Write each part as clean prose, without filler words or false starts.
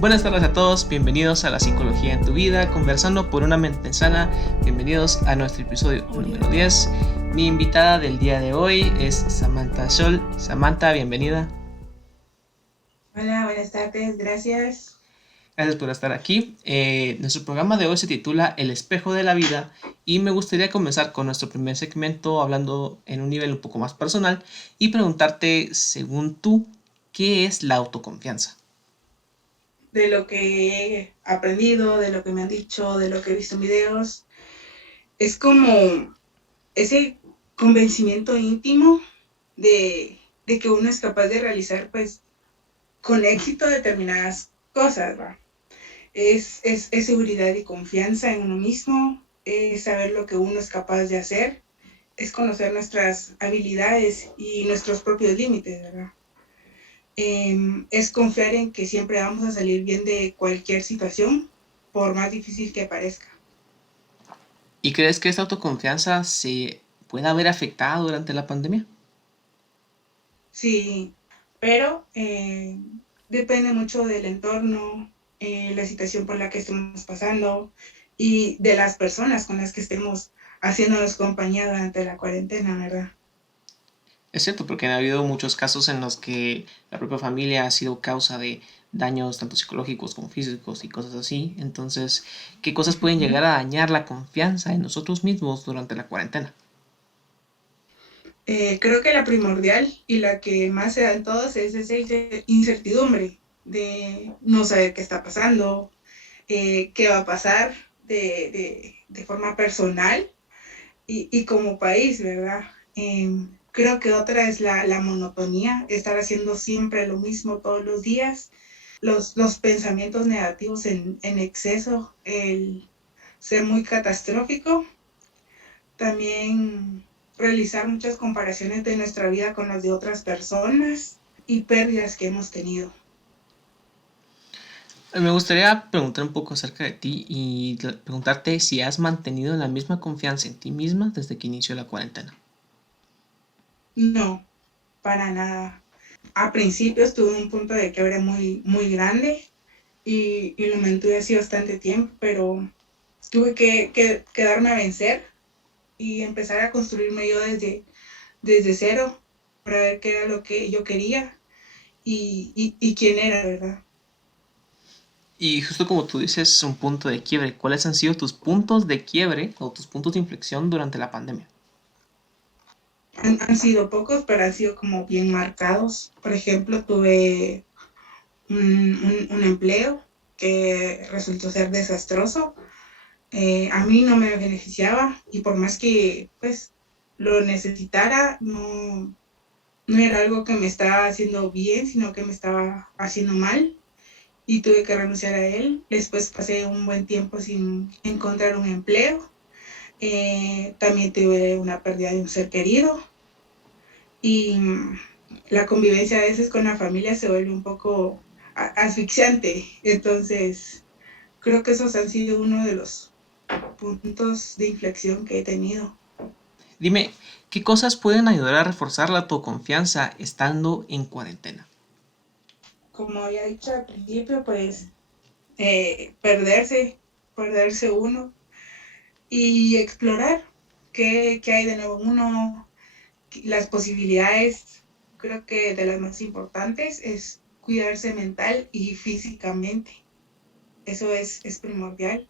Buenas tardes a todos, bienvenidos a La Psicología en tu Vida, conversando por una mente sana. Bienvenidos a nuestro episodio número 10. Mi invitada del día de hoy es Samantha Scholl. Samantha, bienvenida. Hola, buenas tardes, gracias. Gracias por estar aquí. Nuestro programa de hoy se titula El espejo de la vida y me gustaría comenzar con nuestro primer segmento hablando en un nivel un poco más personal y preguntarte, según tú, ¿qué es la autoconfianza? De lo que he aprendido, de lo que me han dicho, de lo que he visto en videos, es como ese convencimiento íntimo de que uno es capaz de realizar, pues, con éxito determinadas cosas, ¿va? Es seguridad y confianza en uno mismo, es saber lo que uno es capaz de hacer, es conocer nuestras habilidades y nuestros propios límites, ¿verdad? Es confiar en que siempre vamos a salir bien de cualquier situación, por más difícil que parezca. ¿Y crees que esta autoconfianza se puede haber afectado durante la pandemia? Sí, pero depende mucho del entorno, la situación por la que estemos pasando y de las personas con las que estemos haciéndonos compañía durante la cuarentena, ¿verdad? Es cierto, porque han habido muchos casos en los que la propia familia ha sido causa de daños tanto psicológicos como físicos y cosas así. Entonces, ¿qué cosas pueden llegar a dañar la confianza en nosotros mismos durante la cuarentena? Creo que la primordial y la que más se da en todos es esa incertidumbre de no saber qué está pasando, qué va a pasar de forma personal y como país, ¿verdad? Creo que otra es la monotonía, estar haciendo siempre lo mismo todos los días, los pensamientos negativos en exceso, el ser muy catastrófico, también realizar muchas comparaciones de nuestra vida con las de otras personas y pérdidas que hemos tenido. Me gustaría preguntar un poco acerca de ti y preguntarte si has mantenido la misma confianza en ti misma desde que inició la cuarentena. No, para nada. A principios tuve un punto de quiebre muy grande y lo mantuve así bastante tiempo, pero tuve que darme a vencer y empezar a construirme yo desde cero para ver qué era lo que yo quería y quién era, ¿verdad? Y justo como tú dices, un punto de quiebre. ¿Cuáles han sido tus puntos de quiebre o tus puntos de inflexión durante la pandemia? Han sido pocos, pero han sido como bien marcados. Por ejemplo, tuve un empleo que resultó ser desastroso. A mí no me beneficiaba y por más que pues lo necesitara, no era algo que me estaba haciendo bien, sino que me estaba haciendo mal y tuve que renunciar a él. Después pasé un buen tiempo sin encontrar un empleo. También tuve una pérdida de un ser querido y la convivencia a veces con la familia se vuelve un poco asfixiante. Entonces, creo que esos han sido uno de los puntos de inflexión que he tenido. Dime, ¿qué cosas pueden ayudar a reforzar la autoconfianza estando en cuarentena? Como había dicho al principio, pues perderse uno y explorar qué hay de nuevo en uno, las posibilidades. Creo que de las más importantes es cuidarse mental y físicamente. Eso es primordial.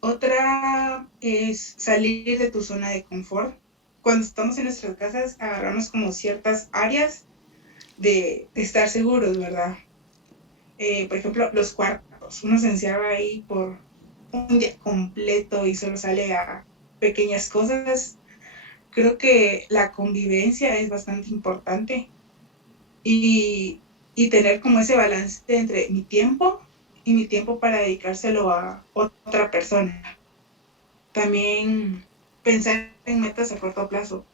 Otra es salir de tu zona de confort. Cuando estamos en nuestras casas, agarramos como ciertas áreas de estar seguros, ¿verdad? Por ejemplo, los cuartos. Uno se encierra ahí por un día completo y solo sale a pequeñas cosas. Creo que la convivencia es bastante importante y tener como ese balance entre mi tiempo y mi tiempo para dedicárselo a otra persona. También pensar en metas a corto plazo.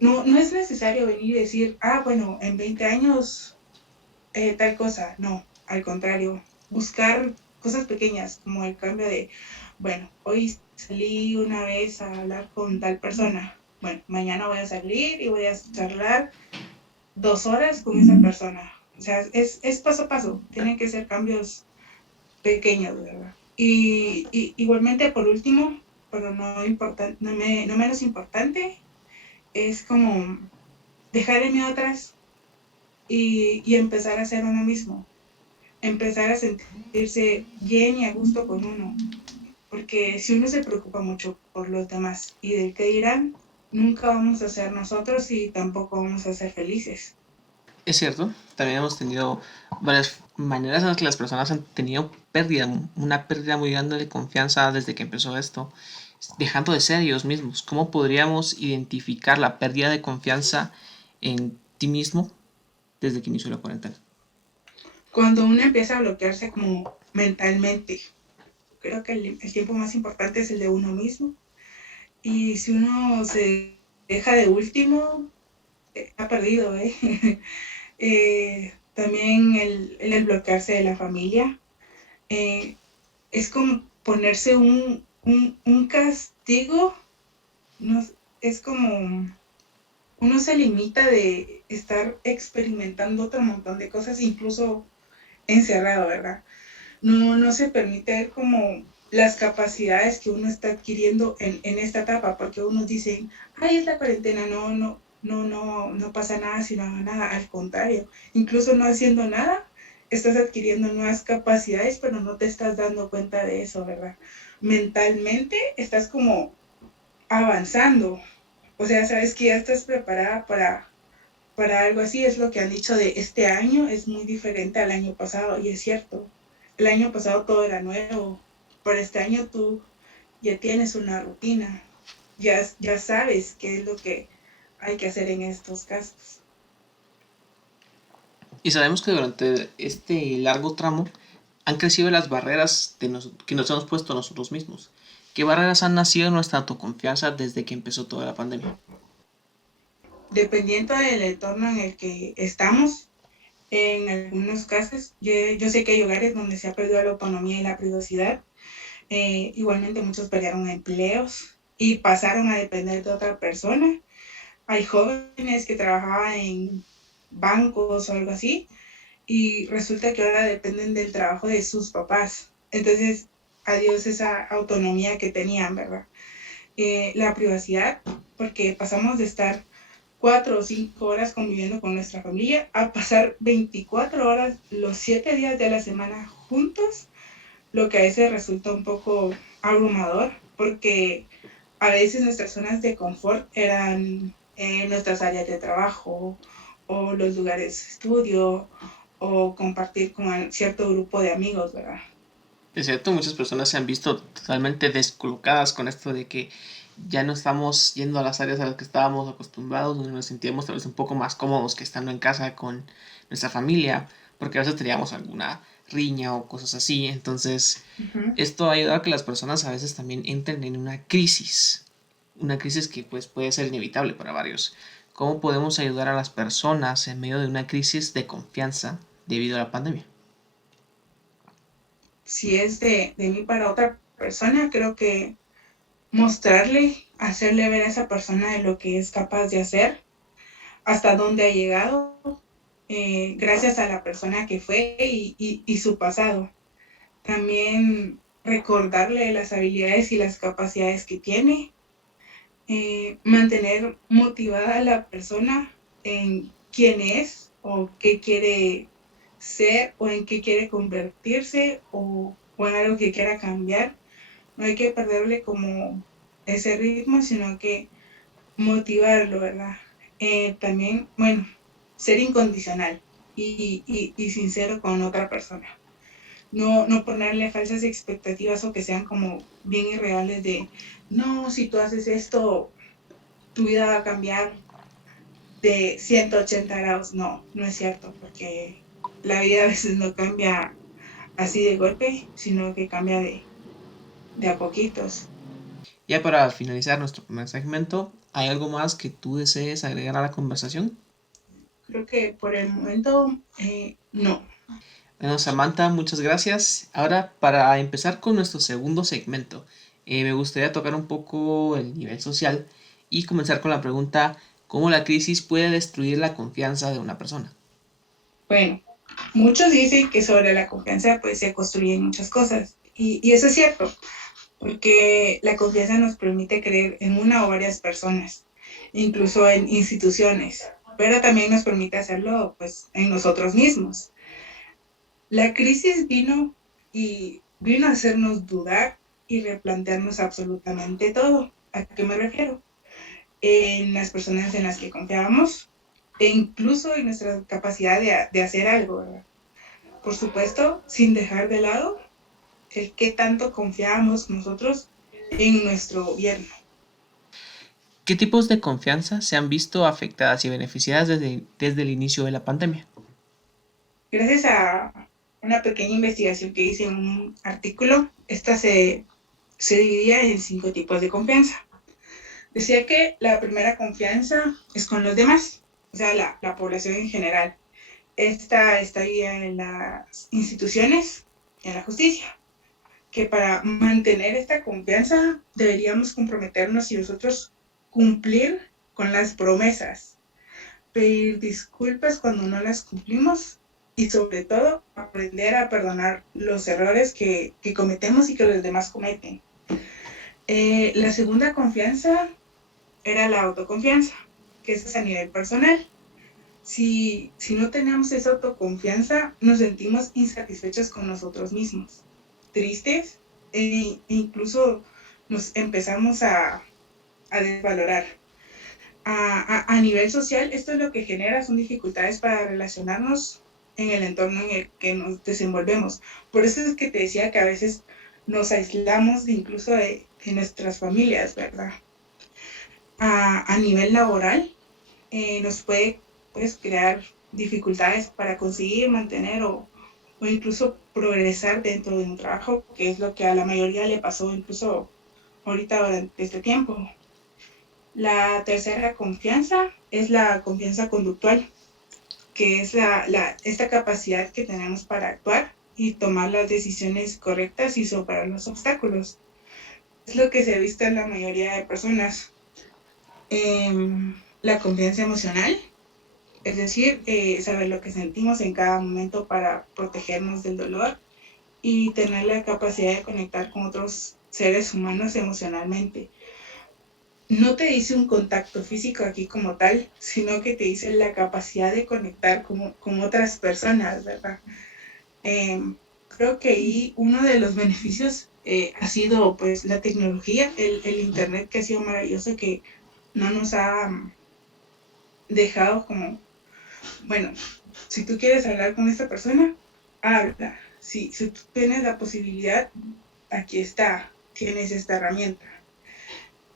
No es necesario venir y decir, bueno, en 20 años tal cosa. No, al contrario, buscar cosas pequeñas como el cambio de, bueno, hoy salí una vez a hablar con tal persona. Bueno, mañana voy a salir y voy a charlar 2 horas con esa persona. O sea, es paso a paso. Tienen que ser cambios pequeños, ¿verdad? Y igualmente, por último, pero no menos importante, es como dejar el miedo atrás y empezar a ser uno mismo, empezar a sentirse bien y a gusto con uno, porque si uno se preocupa mucho por los demás y del que dirán, nunca vamos a ser nosotros y tampoco vamos a ser felices. Es cierto, también hemos tenido varias maneras en las que las personas han tenido pérdida, una pérdida muy grande de confianza desde que empezó esto, dejando de ser ellos mismos. ¿Cómo podríamos identificar la pérdida de confianza en ti mismo desde que inició la cuarentena? Cuando uno empieza a bloquearse como mentalmente, creo que el tiempo más importante es el de uno mismo. Y si uno se deja de último, ha perdido, ¿eh? También el bloquearse de la familia. Eh, es como ponerse un castigo, no, es como uno se limita de estar experimentando otro montón de cosas, incluso encerrado, ¿verdad? No se permite ver como las capacidades que uno está adquiriendo en esta etapa, porque unos dicen, ay, es la cuarentena, no pasa nada si no hago nada, al contrario, incluso no haciendo nada, estás adquiriendo nuevas capacidades, pero no te estás dando cuenta de eso, ¿verdad? Mentalmente estás como avanzando, o sea, sabes que ya estás preparada para algo así, es lo que han dicho de este año, es muy diferente al año pasado, y es cierto, el año pasado todo era nuevo, pero este año tú ya tienes una rutina, ya sabes qué es lo que hay que hacer en estos casos. Y sabemos que durante este largo tramo han crecido las barreras que nos hemos puesto nosotros mismos. ¿Qué barreras han nacido en nuestra autoconfianza desde que empezó toda la pandemia? Dependiendo del entorno en el que estamos, en algunos casos, yo sé que hay hogares donde se ha perdido la autonomía y la privacidad. Igualmente muchos perdieron empleos y pasaron a depender de otra persona. Hay jóvenes que trabajaban en bancos o algo así y resulta que ahora dependen del trabajo de sus papás. Entonces, adiós esa autonomía que tenían, ¿verdad? La privacidad, porque pasamos de estar 4 o 5 horas conviviendo con nuestra familia a pasar 24 horas los 7 días de la semana juntos, lo que a veces resulta un poco abrumador, porque a veces nuestras zonas de confort eran nuestras áreas de trabajo o los lugares de estudio o compartir con cierto grupo de amigos, ¿verdad? Es cierto, muchas personas se han visto totalmente descolocadas con esto de que ya no estamos yendo a las áreas a las que estábamos acostumbrados, donde nos sentíamos tal vez un poco más cómodos que estando en casa con nuestra familia, porque a veces teníamos alguna riña o cosas así. Entonces, Uh-huh. esto ha ayudado a que las personas a veces también entren en una crisis que pues puede ser inevitable para varios. ¿Cómo podemos ayudar a las personas en medio de una crisis de confianza debido a la pandemia? Si es de mí para otra persona, creo que mostrarle, hacerle ver a esa persona de lo que es capaz de hacer, hasta dónde ha llegado, gracias a la persona que fue y su pasado. También recordarle las habilidades y las capacidades que tiene, mantener motivada a la persona en quién es o qué quiere ser o en qué quiere convertirse o en algo que quiera cambiar. No hay que perderle como ese ritmo, sino que motivarlo, ¿verdad? También, bueno, ser incondicional y sincero con otra persona. No ponerle falsas expectativas o que sean como bien irreales de, no, si tú haces esto, tu vida va a cambiar de 180 grados. No es cierto, porque la vida a veces no cambia así de golpe, sino que cambia de a poquitos. Ya para finalizar nuestro primer segmento, ¿hay algo más que tú desees agregar a la conversación? Creo que por el momento no. Bueno, Samantha, muchas gracias. Ahora, para empezar con nuestro segundo segmento, me gustaría tocar un poco el nivel social y comenzar con la pregunta, ¿cómo la crisis puede destruir la confianza de una persona? Bueno, Muchos dicen que sobre la confianza pues se construyen muchas cosas y eso es cierto, porque la confianza nos permite creer en una o varias personas, incluso en instituciones, pero también nos permite hacerlo pues en nosotros mismos. La crisis vino a hacernos dudar y replantearnos absolutamente todo. ¿A qué me refiero? En las personas en las que confiábamos e incluso en nuestra capacidad de hacer algo, ¿verdad? Por supuesto, sin dejar de lado el qué tanto confiábamos nosotros en nuestro gobierno. ¿Qué tipos de confianza se han visto afectadas y beneficiadas desde el inicio de la pandemia? Gracias a una pequeña investigación que hice en un artículo, se dividía en 5 tipos de confianza. Decía que la primera confianza es con los demás, o sea, la población en general. Esta estaría en las instituciones, en la justicia, que para mantener esta confianza deberíamos comprometernos y nosotros cumplir con las promesas, pedir disculpas cuando no las cumplimos y sobre todo aprender a perdonar los errores que cometemos y que los demás cometen. La segunda confianza era la autoconfianza, que eso es a nivel personal. Si no tenemos esa autoconfianza, nos sentimos insatisfechos con nosotros mismos, tristes e incluso nos empezamos a desvalorar. A nivel social, esto es lo que genera son dificultades para relacionarnos en el entorno en el que nos desenvolvemos. Por eso es que te decía que a veces nos aislamos incluso de nuestras familias, ¿verdad? A nivel laboral, nos puede pues, crear dificultades para conseguir, mantener o incluso progresar dentro de un trabajo, que es lo que a la mayoría le pasó incluso ahorita durante este tiempo. La tercera confianza es la confianza conductual, que es esta capacidad que tenemos para actuar y tomar las decisiones correctas y superar los obstáculos. Es lo que se ha visto en la mayoría de personas. La confianza emocional, es decir, saber lo que sentimos en cada momento para protegernos del dolor y tener la capacidad de conectar con otros seres humanos emocionalmente. No te dice un contacto físico aquí como tal, sino que te dice la capacidad de conectar con otras personas, ¿verdad? Eh, Creo que ahí uno de los beneficios ha sido pues la tecnología, el internet que ha sido maravilloso, que no nos ha dejado como, bueno, si tú quieres hablar con esta persona, habla. Si tú tienes la posibilidad, aquí está, tienes esta herramienta.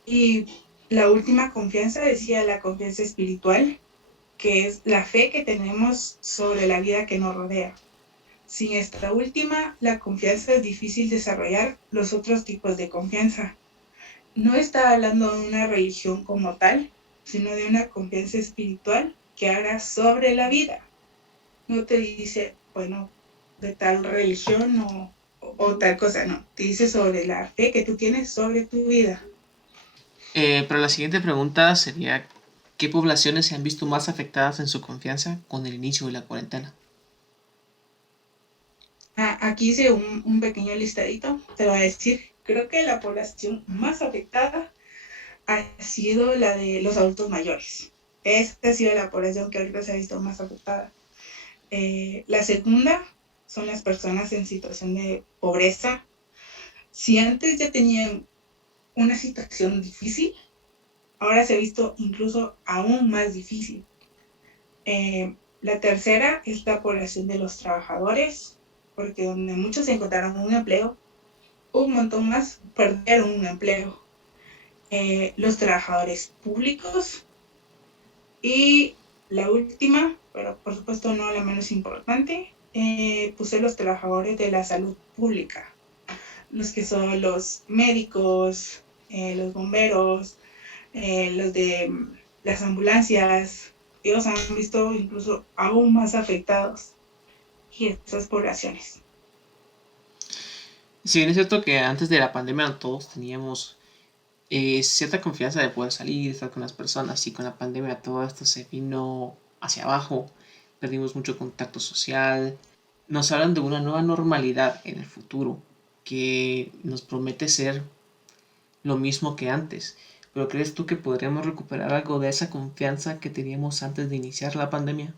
Y la última confianza decía la confianza espiritual, que es la fe que tenemos sobre la vida que nos rodea. Sin esta última, la confianza es difícil desarrollar los otros tipos de confianza. No está hablando de una religión como tal, sino de una confianza espiritual que haga sobre la vida. No te dice, bueno, de tal religión o tal cosa, no. Te dice sobre la fe que tú tienes sobre tu vida. Pero la siguiente pregunta sería, ¿qué poblaciones se han visto más afectadas en su confianza con el inicio de la cuarentena? Aquí hice un pequeño listadito, te voy a decir, creo que la población más afectada ha sido la de los adultos mayores. Esta ha sido la población que ahorita se ha visto más afectada. La segunda son las personas en situación de pobreza. Si antes ya tenían una situación difícil, ahora se ha visto incluso aún más difícil. La tercera es la población de los trabajadores, porque donde muchos encontraron un empleo, un montón más perdieron un empleo. Los trabajadores públicos y la última, pero por supuesto no la menos importante, puse los trabajadores de la salud pública, los que son los médicos, los bomberos, los de las ambulancias. Ellos han visto incluso aún más afectados y estas poblaciones. Si bien es cierto que antes de la pandemia todos teníamos cierta confianza de poder salir, estar con las personas y con la pandemia todo esto se vino hacia abajo, perdimos mucho contacto social. Nos hablan de una nueva normalidad en el futuro que nos promete ser lo mismo que antes. Pero ¿crees tú que podríamos recuperar algo de esa confianza que teníamos antes de iniciar la pandemia?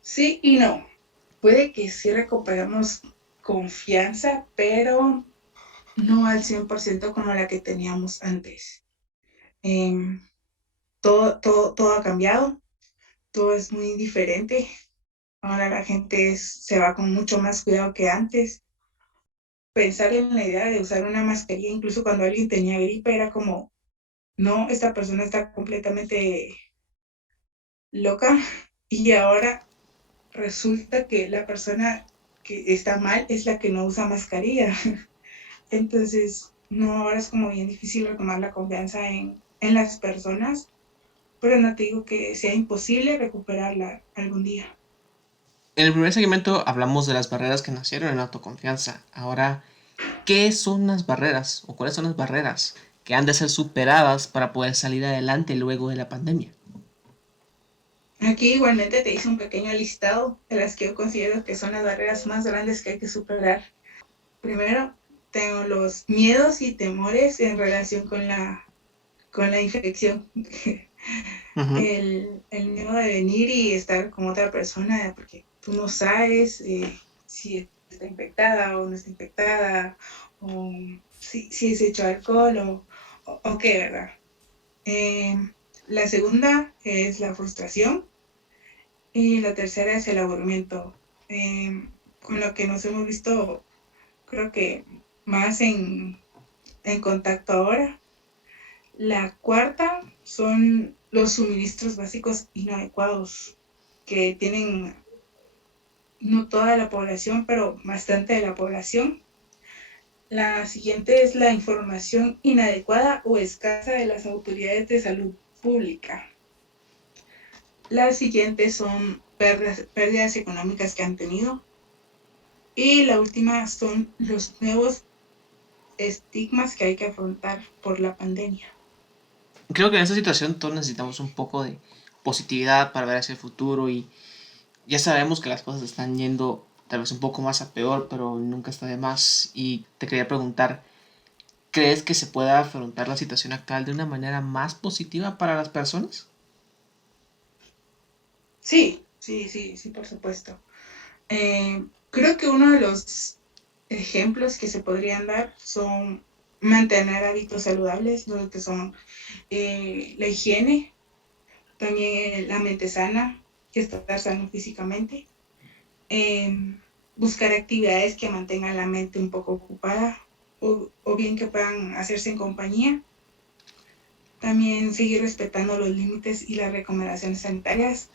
Sí y no. Puede que sí recuperemos confianza, pero no al 100% como la que teníamos antes. Eh, todo ha cambiado, todo es muy diferente. Ahora la gente se va con mucho más cuidado que antes. Pensar en la idea de usar una mascarilla, incluso cuando alguien tenía gripe, era como, no, esta persona está completamente loca. Y ahora resulta que la persona que está mal es la que no usa mascarilla. Entonces, no, ahora es como bien difícil retomar la confianza en las personas, pero no te digo que sea imposible recuperarla algún día. En el primer segmento hablamos de las barreras que nacieron en la autoconfianza. Ahora, ¿qué son las barreras o cuáles son las barreras que han de ser superadas para poder salir adelante luego de la pandemia? Aquí igualmente te hice un pequeño listado de las que yo considero que son las barreras más grandes que hay que superar. Primero, tengo los miedos y temores en relación con la infección. Ujú. El miedo de venir y estar con otra persona, porque tú no sabes si está infectada o no está infectada, o si es hecho alcohol o qué, ¿verdad? Eh, la segunda es la frustración y la tercera es el aburrimiento. Con lo que nos hemos visto, creo que más en contacto ahora. La cuarta son los suministros básicos inadecuados que tienen no toda la población, pero bastante de la población. La siguiente es la información inadecuada o escasa de las autoridades de salud pública. Las siguientes son pérdidas económicas que han tenido. Y la última son los nuevos estigmas que hay que afrontar por la pandemia. Creo que en esta situación todos necesitamos un poco de positividad para ver hacia el futuro y ya sabemos que las cosas están yendo tal vez un poco más a peor, pero nunca está de más. Y te quería preguntar, ¿crees que se pueda afrontar la situación actual de una manera más positiva para las personas? Sí, sí, sí, sí, por supuesto. Creo que uno de los ejemplos que se podrían dar son mantener hábitos saludables, lo que son la higiene, también la mente sana, que estar sano físicamente, eh, buscar actividades que mantengan la mente un poco ocupada o bien que puedan hacerse en compañía. También seguir respetando los límites y las recomendaciones sanitarias.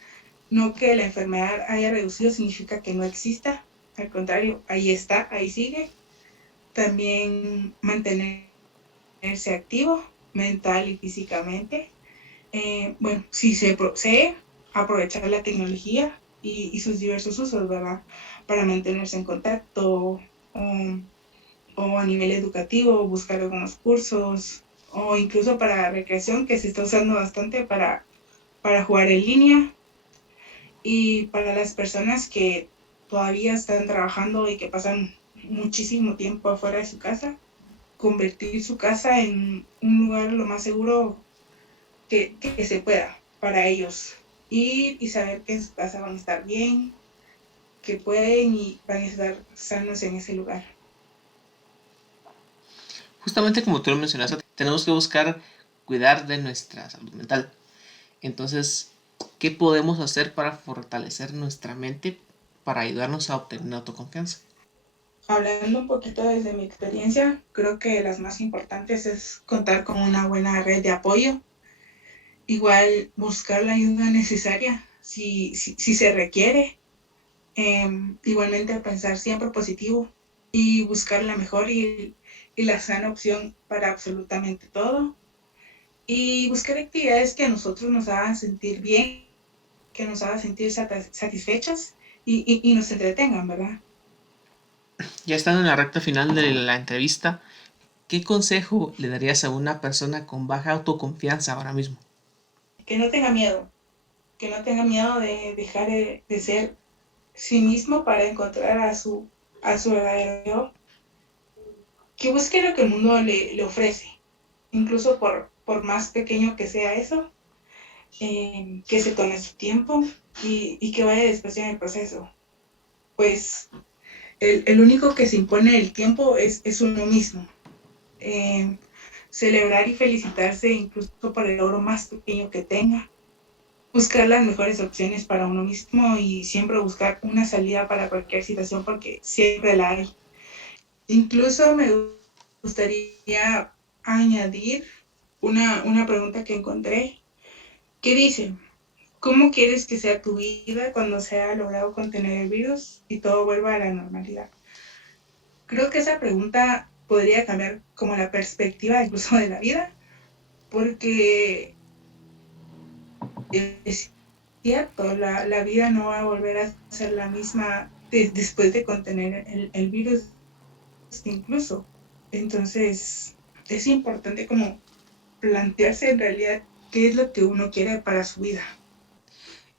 No que la enfermedad haya reducido significa que no exista, al contrario, ahí está, ahí sigue. También mantenerse activo mental y físicamente. Bueno, si se procede, aprovechar la tecnología y sus diversos usos, ¿verdad? Para mantenerse en contacto o a nivel educativo, buscar algunos cursos o incluso para recreación que se está usando bastante para jugar en línea. Y para las personas que todavía están trabajando y que pasan muchísimo tiempo afuera de su casa, convertir su casa en un lugar lo más seguro que se pueda para ellos. Y saber que en su casa van a estar bien, que pueden y van a estar sanos en ese lugar. Justamente como tú lo mencionaste, tenemos que buscar cuidar de nuestra salud mental. Entonces, ¿qué podemos hacer para fortalecer nuestra mente para ayudarnos a obtener autoconfianza? Hablando un poquito desde mi experiencia, creo que las más importantes es contar con una buena red de apoyo, igual buscar la ayuda necesaria si se requiere. Igualmente pensar siempre positivo y buscar la mejor y la sana opción para absolutamente todo. Y buscar actividades que a nosotros nos hagan sentir bien, que nos hagan sentir satisfechas y nos entretengan, ¿verdad? Ya estando en la recta final de la entrevista, ¿qué consejo le darías a una persona con baja autoconfianza ahora mismo? Que no tenga miedo, que no tenga miedo de dejar de ser sí mismo para encontrar a su verdadero yo, que busque lo que el mundo le ofrece, incluso por más pequeño que sea eso, que se tome su tiempo y que vaya despacio en el proceso. Pues el único que se impone el tiempo es uno mismo. Eh, Celebrar y felicitarse incluso por el logro más pequeño que tenga. Buscar las mejores opciones para uno mismo y siempre buscar una salida para cualquier situación porque siempre la hay. Incluso me gustaría añadir una pregunta que encontré que dice, ¿cómo quieres que sea tu vida cuando se haya logrado contener el virus y todo vuelva a la normalidad? Creo que esa pregunta podría cambiar como la perspectiva incluso de la vida, porque es cierto, la vida no va a volver a ser la misma después de contener el virus incluso. Entonces, es importante como plantearse en realidad qué es lo que uno quiere para su vida.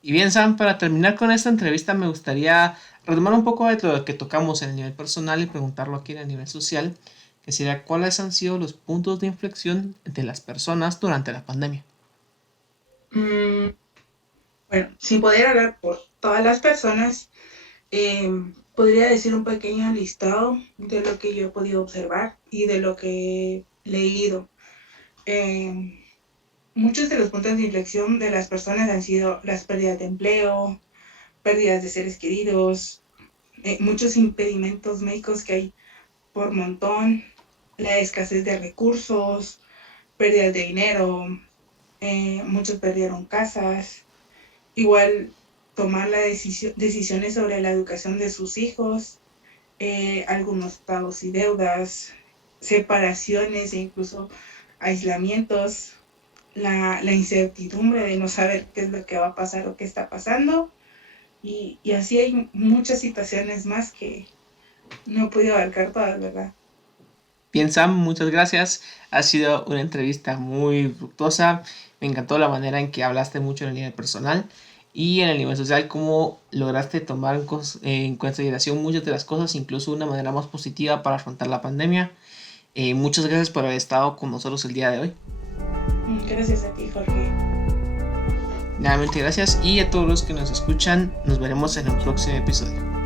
Y bien, Sam, para terminar con esta entrevista me gustaría retomar un poco de lo que tocamos en el nivel personal y preguntarlo aquí en el nivel social, que sería cuáles han sido los puntos de inflexión de las personas durante la pandemia. Mm, bueno, sin poder hablar por todas las personas, eh, podría decir un pequeño listado de lo que yo he podido observar y de lo que he leído. Eh, Muchos de los puntos de inflexión de las personas han sido las pérdidas de empleo, pérdidas de seres queridos, muchos impedimentos médicos que hay por montón, la escasez de recursos, pérdidas de dinero, muchos perdieron casas, igual tomar decisiones sobre la educación de sus hijos, algunos pagos y deudas, separaciones e incluso aislamientos, la incertidumbre de no saber qué es lo que va a pasar o qué está pasando. Y así hay muchas situaciones más que no he podido abarcar todas, ¿verdad? Bien, Sam, muchas gracias. Ha sido una entrevista muy fructuosa. Me encantó la manera en que hablaste mucho en el nivel personal y en el nivel social, cómo lograste tomar en consideración muchas de las cosas, incluso de una manera más positiva para afrontar la pandemia. Muchas gracias por haber estado con nosotros el día de hoy. Gracias a ti, Jorge. Nuevamente gracias y a todos los que nos escuchan, nos veremos en un próximo episodio.